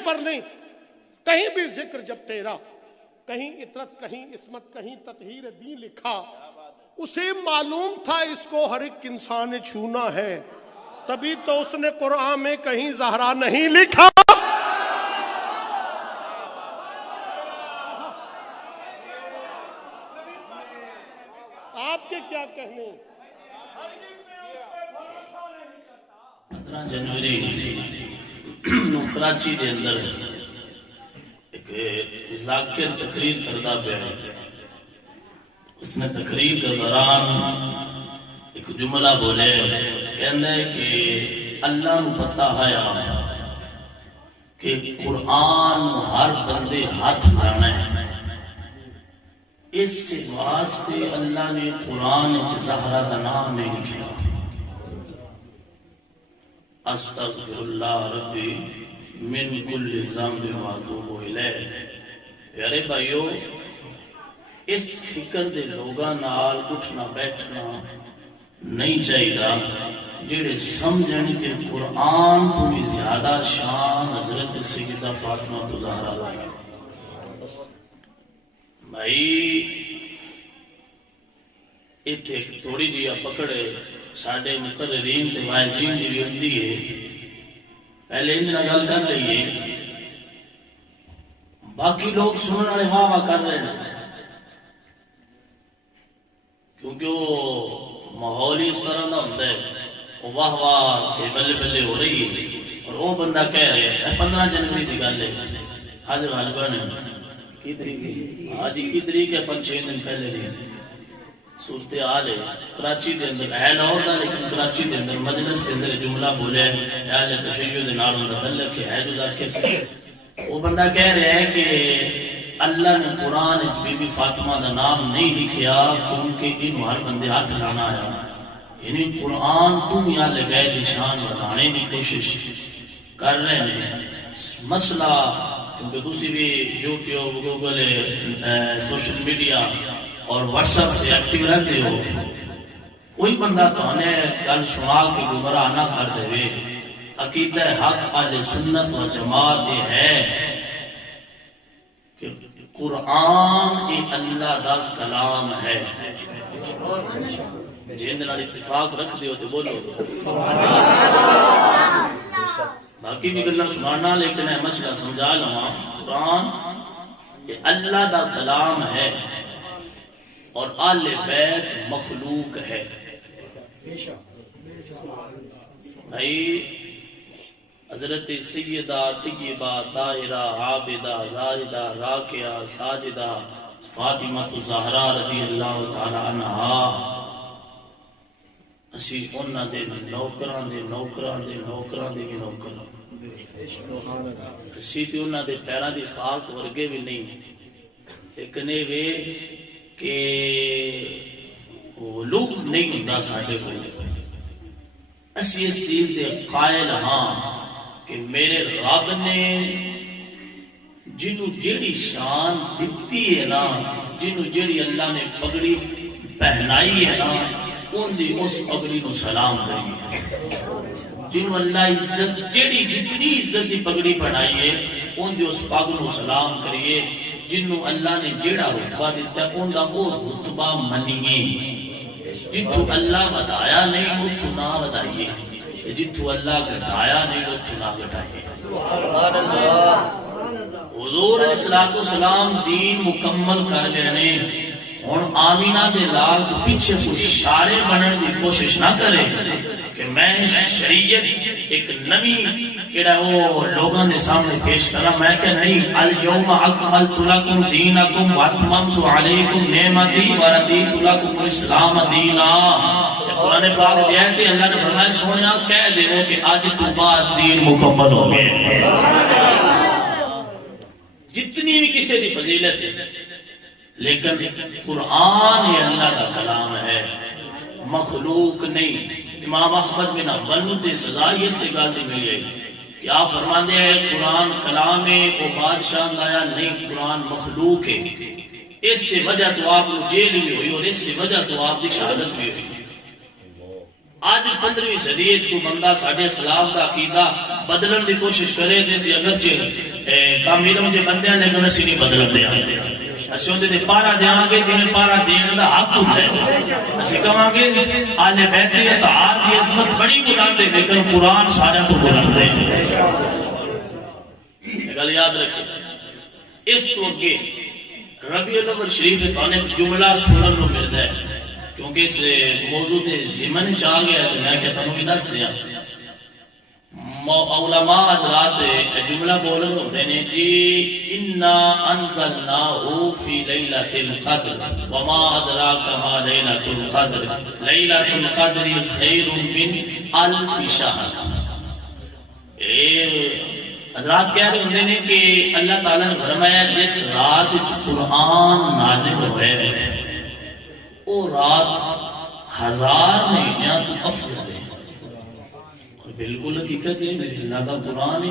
اکبر نہیں، کہیں بھی ذکر جب تیرا، کہیں اطرت کہیں عصمت کہیں تطہیر دین لکھا، اسے معلوم تھا اس کو ہر ایک انسان نے چھونا ہے، تبھی تو اس نے قرآن میں کہیں زہرا نہیں لکھا۔ آپ کے کیا کہنے؟ 15 جنوری نو کراچی دے اندر ایک ذاکر تقریر کردہ پہ، اس نے تقریر کے دوران ایک جملہ بولے، کہنا ہے کہ اللہ نو پتہ ہے کہ قرآن ہر بندے ہاتھ لانا ہے، اس سے واسطے اللہ نے قرآن زہرا دا نام نہیں لکھا۔ استغفر اللہ ربی من کل ذنب واتوب الیہ۔ پیارے بھائیو، اس فکر دے لوگاں نال اٹھنا بیٹھنا نہیں چاہیے جڑے سمجھن کہ قرآن تو بھی زیادہ شان حضرت سیدہ فاطمہ زہرا ہے۔ بھائی ایتھے تھوڑی جی پکڑے ساڈے مقررین تے وائزین دی بھی ہوندی ہے، پہلے انجنا گل کر لئیے، باقی لوگ سننے والے واہ واہ کر رہے ہیں، کیونکہ وہ ماحول ہی اس طرح کا ہوتا ہے، وہ واہ واہ تے بلے بلے ہو رہی ہے، اور وہ بندہ کہہ رہے ہیں 15 جنوری کی گل ہے، حج غالبا نے کی تاریخ آج کی تاریخ ہے 5-6 دن پہلے دی صورتحال ہے کراچی دے اندر، ہے لاہور دا لیکن کراچی دے اندر مجلس دے اندر جملہ بولے اہل تشیع دے نال ہوندا تعلق ہے جو ذاکر، وہ بندہ کہہ رہا ہے کہ اللہ نے قرآن بی بی فاطمہ دا نام نہیں لکھیا کیونکہ انہوں ہر بندے ہاتھ لانا ہے، یعنی قرآن تم یا لگائے دی شان بتانے دی کوشش کر رہے ہیں۔ مسئلہ کیونکہ دوسری بھی یوٹیوب گوگل سوشل میڈیا اور واٹس ایپ سے ایکٹیو رہتے ہو، کوئی بندہ تو انہیں گل سنا کے گمراہ نہ کر دے۔ عقیدہ حق اہل سنت و جماعت ہے کہ قرآن یہ اللہ دا کلام ہے، جن نال اتفاق رکھ دیو تو بولو باقی بھی گلاں سنانا، لیکن ہے مسئلہ سمجھا لواں، قرآن یہ اللہ دا کلام ہے اور آل بیت مخلوق ہے۔ بھائی حضرت سیدہ طیبہ طاہرہ عابدہ زاہدہ راکعہ ساجدہ فاطمہ الزہرا رضی اللہ تعالی عنہا، اسی انہاں دے نوکراں دے نوکراں دے نوکراں دے نوکراں، اسی تے انہاں دے پیراں دی خاک ورگے بھی نہیں، لیکن وے کہ لوگ نہیں ہوندا ساڈے کول، اسی اس چیز دے قائل ہاں کہ میرے رب نے جنوں جیڑی شان دتی ہے نا، جنوں جیڑی اللہ نے پگڑی پہنائی ہے نا، ان دی اس پگڑی کو سلام کریے، جنوں اللہ عزت جیڑی جتنی عزت دی پگڑی پہنائی ہے ان دی اس پگ کو سلام کریے، جنوں اللہ نے جیڑا رتبہ دیتا ہے ان دا وہ رتبہ منیے، جتوں اللہ ودایا نہیں اتوں نہ ودائیے، جتوں اللہ گھٹایا نہیں اتوں نہ گھٹائیے۔ حضور علیہ السلام دین مکمل کر گئے نے، ہن آمینہ دے لال تو پیچھے کچھ اشارے بننے دی کوشش نہ کرے کہ میں شریعت ایک نوی کیڑا وہ لوگوں نے سامنے پیش کرا، میں کہ نہیں، الیوم اکملت لکم دینکم واتممت علیکم نعمتی وردیت لکم الاسلام دینا۔ قرآن پاک دیا ہے کہ اللہ نے فرمایا سونیا کہہ دے وہ کہ آج تو بعد دین مکمل ہو گئے، جتنی بھی کسی دی فضیلت ہے، لیکن قرآن یہ اللہ کا کلام ہے، مخلوق نہیں۔ امام احمد بن حنبل تے سزا یہ سے گل دی ملی ہے کہ آپ فرماندے ہیں قرآن کلام ہے، وہ بادشاہ آیا نہیں، قرآن مخلوق ہے، اس سے وجہ تو آپ کو جیل بھی ہوئی اور اس سے وجہ تو آپ کی شہادت بھی ہوئی۔ آج 15ویں صدی کو بندہ ساڈے اسلام دا عقیدہ بدلن دی کوشش کرے جیسے اگرچہ کام علم دے بندیاں لیکن اسی نہیں بدلن دے اسی اندے پارا دیاں گے جنہیں پارا دین دا حق ہوندا ہے اسی کہاں گے آل بیت اطہار دی عظمت بڑی بلند ہے لیکن قرآن سارے تو بلند ہے یہ گل یاد رکھیں اس تو اگے ربیع الاول شریف تانے جملہ سنن نو ملدا ہے کیونکہ اس موضوع تے ضمن چاہ گیا تو میں کہتا ہوں کہ دس دیا علماء حضرات جملہ بول رہے ہوتے ہیں جی انا انزلناہ فی لیلۃ القدر وما ادراک ما لیلۃ القدر لیلۃ القدر خیر من الف شہر. حضرات کہہ رہے ہوتے ہیں کہ اللہ تعالیٰ نے فرمایا جس رات قرآن نازل ہوئے وہ رات 1000 مہینیاں تو افضل ہے. اور بالکل حقیقت ہے میرے اللہ کا قرآن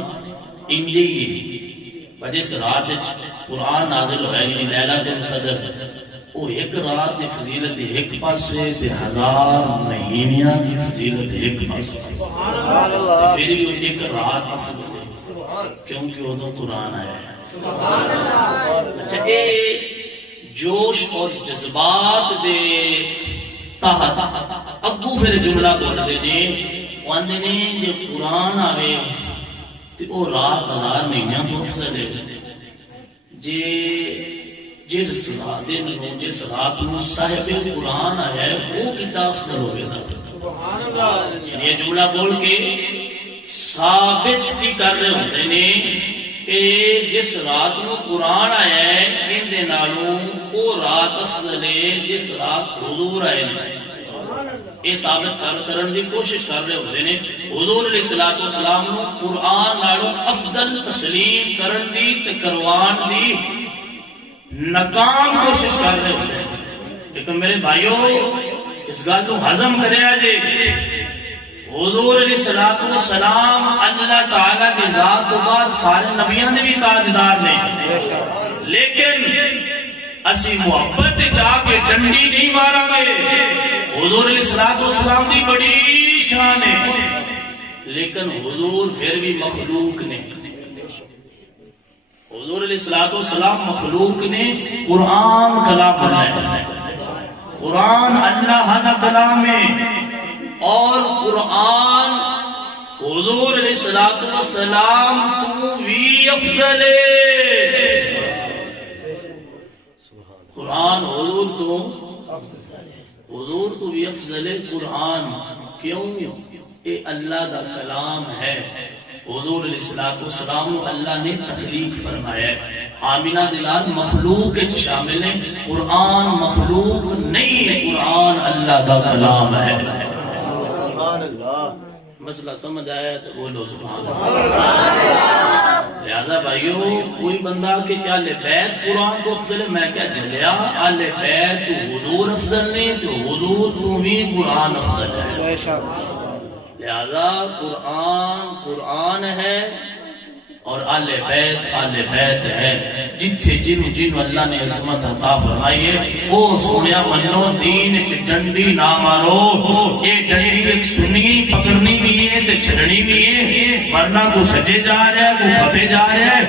انجی ہی وجہ سے رات قرآن نازل ہوا یعنی لیلۃ القدر وہ ایک رات دی فضیلت ایک پاسے تے 1000 مہینیاں دی فضیلت ایک پاسے. پھر بھی ایک رات افضل ہے کیونکہ وہ قرآن آیا ہے. اچھا جوش اور جذبات دے تحت اگو پھر جملہ بول دے نے واندے نے جو قرآن آوے تے او رات 1000 مہینیاں تو افضل ہے. جس رات نو جس رات نو صاحب قرآن آیا ہے وہ کتنا افضل ہوئے گا. یہ جملہ بول کے ثابت کی کر رہے ہوتے نے کہ جس رات نو قرآن آیا ہے ان دے نالوں وہ رات افضل ہے جس رات حضور آئے ہیں. یہ ثابت کرن دی کوشش کر رہے ہوتے ہیں حضور علیہ الصلوۃ والسلام نو قرآن نالوں افضل تسلیم کرن دی تے کروان دی ناکام کوشش کر رہے ہوتے ہیں. لیکن میرے بھائیو اس گل کو ہضم کریا جے حضور علیہ الصلوۃ والسلام اللہ تعالیٰ کی ذات تو بعد سارے نبیوں نے بھی تاجدار نے لیکن اسی محبت جا کے ڈنڈی نہیں مارا گے. حضور علیہ الصلوۃ والسلام کی بڑی شان ہے لیکن حضور پھر بھی مخلوق نے. حضور علیہ الصلوۃ والسلام مخلوق نے قرآن کلام بنایا. قرآن اللہ کا کلام ہے اور قرآن حضور علیہ الصلوۃ والسلام تو بھی افضل ہے. قرآن حضور تو بھی افضل ہے. قرآن کیوں؟ اے اللہ دا کلام ہے. حضور علیہ الصلوۃ والسلام اللہ نے تخلیق فرمایا ہے. آمینہ دلال مخلوق کے شامل ہے. قرآن مخلوق نہیں ہے قرآن اللہ دا کلام ہے. مسئلہ سمجھ آیا تو بولو سبحان اللہ. لہذا بھائیو کوئی بندہ کہ کیا اہل بیت قرآن کو افضل ہے میں کیا جھلیا اہل بیت تو حضور افضل نہیں تو حضور تو بھی قرآن افضل ہے. لہذا قرآن ہے اور اہل بیت ہے. جتھے جن اللہ نے عظمت عطا فرمائی ہے او سنیا منو دین چ ڈنڈی نہ مارو. یہ ڈنڈی ایک سنی پکڑنی بھی ہے تے چھڑنی بھی ہے ورنہ کو سجے جا رہا ہے کو کھبے جا رہا ہے